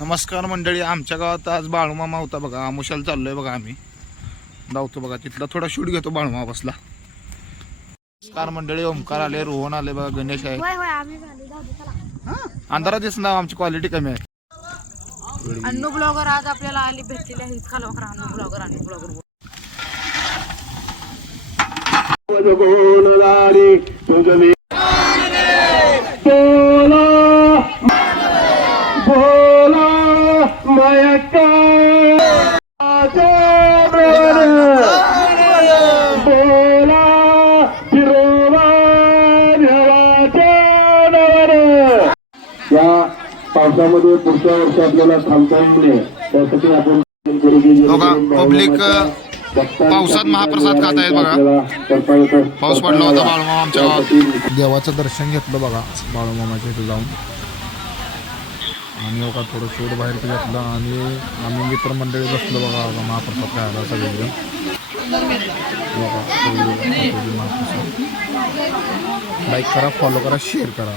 नमस्कार मंडळी, आमच्या गावात आज बाळूमामा होता बघा. आमुशाला चाललोय बघा. आम्ही धावतो बघा. तिथला थोडा शूट घेतो बाळूमामा बसला. नमस्कार मंडळी, ओमकार आले, रोहन आले बघा, गणेश आहे. अंधारात दिसणार, आमची क्वालिटी कमी आहे. अन्नू ब्लॉगर आज आपल्याला आली भेटलेली आहे. खालो करा अन्नू ब्लॉगर या पावसामध्ये पुढच्या वर्षी आपल्याला थांबता येईल त्यासाठी आपण पब्लिक पावसात महाप्रसाद खात आहेत बघा. पाऊस पडला होता बाळूमामा आमच्या गावात. देवाचं दर्शन घेतलं बघा बाळूमामाच्या इथे जाऊन. आणि बघा थोडं शोध बाहेर घेतलं आणि आम्ही मित्रमंडळी बसलो बघा महाप्रसाद खायला सगळेजण. बघा महाप्रसाद. लाईक करा, फॉलो करा, शेअर करा.